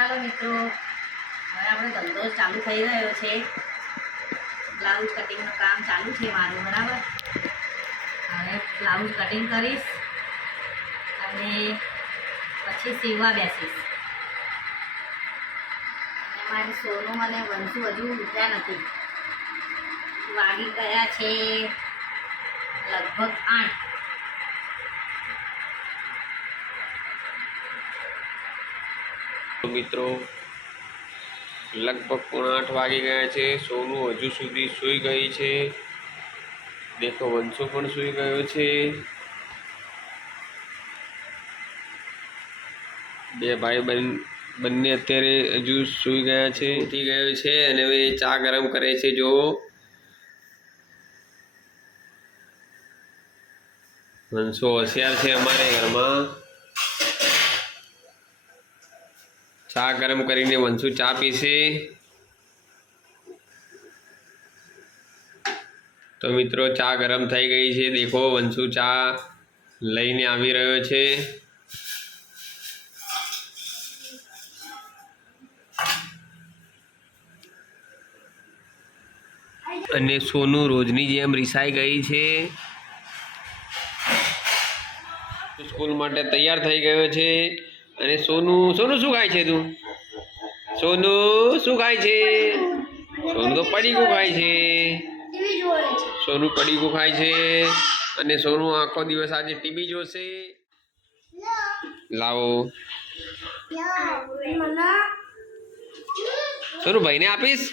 ચાલો મિત્રો, હવે આપણો ધંધો ચાલુ થઈ રહ્યો છે. બ્લાઉઝ કટિંગનું કામ ચાલુ છે મારું, બરાબર. હવે બ્લાઉઝ કટિંગ કરીશ અને પછી સીવવા બેસીશ. અને મારી સોનું અને વંશુ હજુ ઉઠ્યા નથી. વાગી ગયા છે લગભગ 8. મિત્રો લગભગ 8:15 વાગી ગયા છે. સોનું હજુ સુધી સૂઈ ગઈ છે. દેખો વંશુ પણ સૂઈ ગયો છે. બે ભાઈ બંને અત્યારે હજુ સૂઈ ગયા છે. ઉઠી ગયો છે અને હવે ચા ગરમ કરે છે. જો વંશુ હોશિયાર છે અમારે ઘરમાં. ચા ગરમ કરીને વંશુ ચા પીશે. તો મિત્રો ચા ગરમ થઈ ગઈ છે. દેખો વંશુ ચા લઈને આવી રહ્યો છે. અને સોનું રોજની જેમ રિસાઈ ગઈ છે. સ્કૂલ માટે તૈયાર થઈ ગયો છે. અને સોનું શું ખાય છે તું? સોનું શું ખાય છે? સોનું તો પડીકું ખાય છે. સોનું પડીકું ખાય છે. અને સોનું આખો દિવસ આજે ટીવી જોશે. લાવો સોનું ભાઈને આપીશ.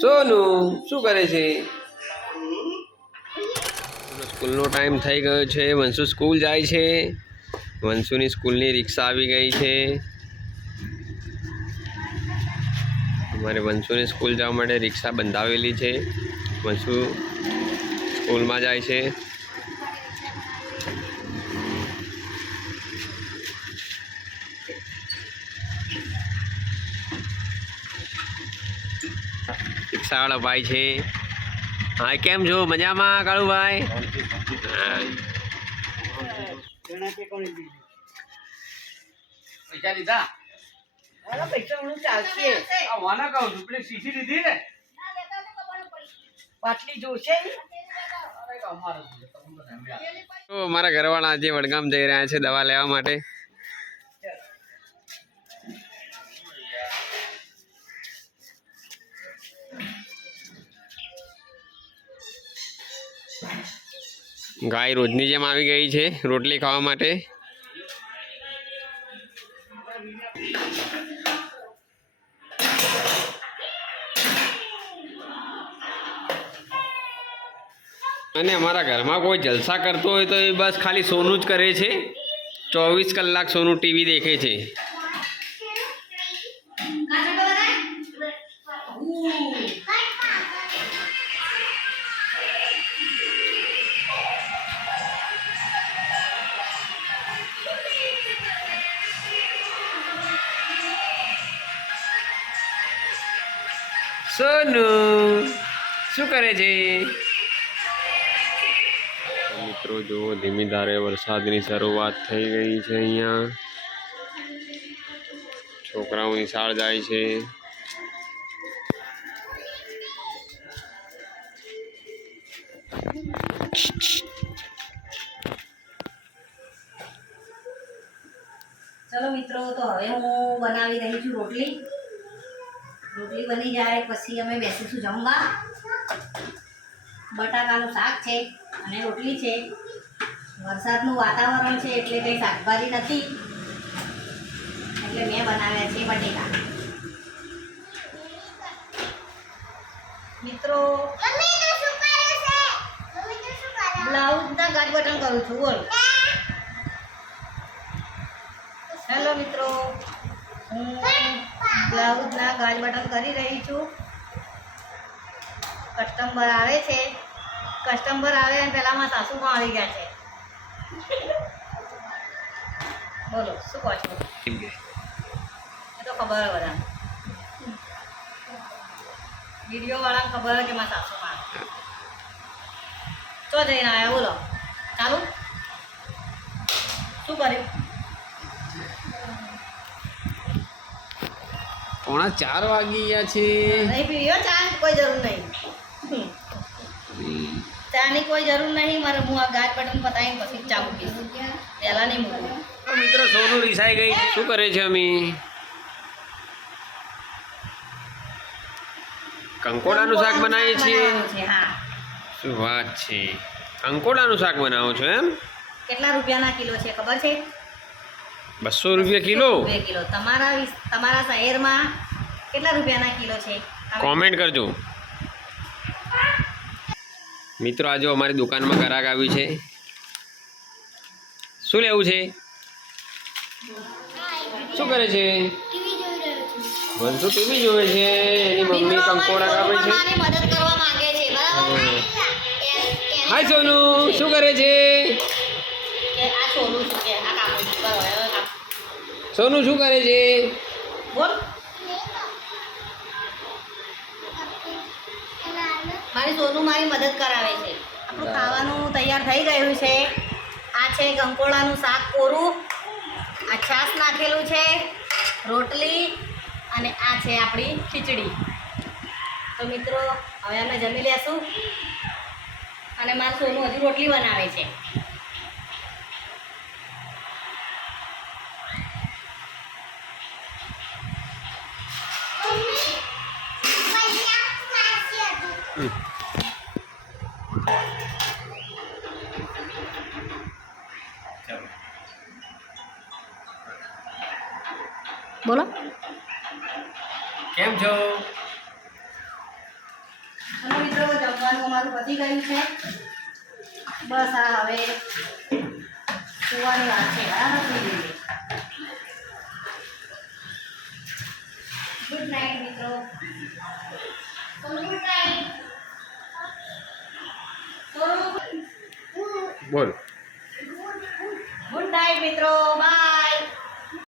સોનું શું કરે છે? સ્કૂલનો ટાઈમ થઈ ગયો છે. વંશુ સ્કૂલ જાય છે. વંશુની સ્કૂલની રિક્ષા આવી ગઈ છે. અમારે વંશુને સ્કૂલ જવા માટે રિક્ષા બંધાવેલી છે. વંશુ સ્કૂલમાં જાય છે. રિક્ષાવાળો ભાઈ છે. હા, કેમ છો? મજામાં કાળુભાઈ? પૈસા લીધા? પૈસા હું ચાલશે. વાના કહું છું, પેલી શીશી લીધી ને પાટલી જોશે. મારા ઘરવાળા આજે વડગામ જઈ રહ્યા છે દવા લેવા માટે. ગાય રોજની જેમ આવી ગઈ છે રોટલી ખાવા માટે. અને અમારા ઘરમાં કોઈ જલસા કરતો હોય તો એ બસ ખાલી સોનું જ કરે છે. 24 કલાક સોનું ટીવી દેખે છે. સોનું શું કરે છે? મિત્રો જુઓ, ધીમી ધારે વરસાદની શરૂઆત થઈ ગઈ છે. અહીંયા છોકરાઓ નિશાળ જાય છે. ચલો મિત્રો, તો હવે હું બનાવી રહી છું રોટલી. રોટલી બની જાય પછી અમે બેસીશું જમવા. બટાકાનું શાક છે અને રોટલી છે. વરસાદનું વાતાવરણ છે એટલે કંઈ શાકભાજી નથી, એટલે મેં બનાવ્યા છે બટેકા. મિત્રો બ્લાઉઝના ગાંઠ બટન કરું છું. બોલો. હેલો મિત્રો, હું બ્લાઉઝના ગાજ બટન કરી રહી છું. કસ્ટમર આવે છે. કસ્ટમર આવે અને પહેલામાં સાસુમાં આવી ગયા છે. બોલો શું કહો છો? એ તો ખબર હોય બધા વિડીયો વાળાને ખબર હોય કે મારા સાસુમાં તો જઈને આવ્યા. બોલો ચાલુ શું કર્યું? 4:15 વાગી ગયા છે. નહીં પીવી હો ચા, કોઈ જરૂર નહીં. ચાની કોઈ જરૂર નહીં. મારે હું આ ગાજ બટન પતાવીને પછી ચા મૂકીશ. પહેલા નહીં મૂકું. તો મિત્રો સોનું રીસાઈ ગઈ. શું કરે છે અમી? કંકોડાનું શાક બનાવીએ છીએ. બનાવવાનું છે, હા. શું વાત છે, કંકોડાનું શાક બનાવો છો એમ? કેટલા રૂપિયાના કિલો છે ખબર છે? 200 રૂપિયા કિલો. રૂપિયા કિલો. તમારા શહેરમાં કેટલા રૂપિયાના કિલો છે? કોમેન્ટ કરજો મિત્રો. આજે અમારી દુકાનમાં ગ્રાહક આવ્યું છે. શું લેવું છે? શું કરે છે? વંશુ ટીવી જોવે છે. એની મમ્મી કંકોડા કાપે છે. મારી મદદ કરવા માંગે છે, બરાબર? હાય સોનુ, શું કરે છે? કે આ છોલું છું કે આ કાપું છું, બરાબર? હવે કાપ. સોનુ શું કરે છે? બોલ. મારી સોનું મારી મદદ કરાવે છે. આપણું ખાવાનું તૈયાર થઈ ગયું છે. આ છે કંકોડાનું શાક કોરું, આ છાશ નાખેલું છે, રોટલી અને આ છે આપણી ખીચડી. તો મિત્રો હવે અમે જમી લેશું. અને મારું સોનું હજુ રોટલી બનાવે છે. બોલો. કેમ છો? ચલો મિત્રો, જમવાનું અમારું પતી ગયું છે. બસ આ હવે સુવાની વાત છે. બરાબર? ગુડ નાઇટ મિત્રો. Good night. બોલ. ગુડ નાઇટ મિત્રો. બાય.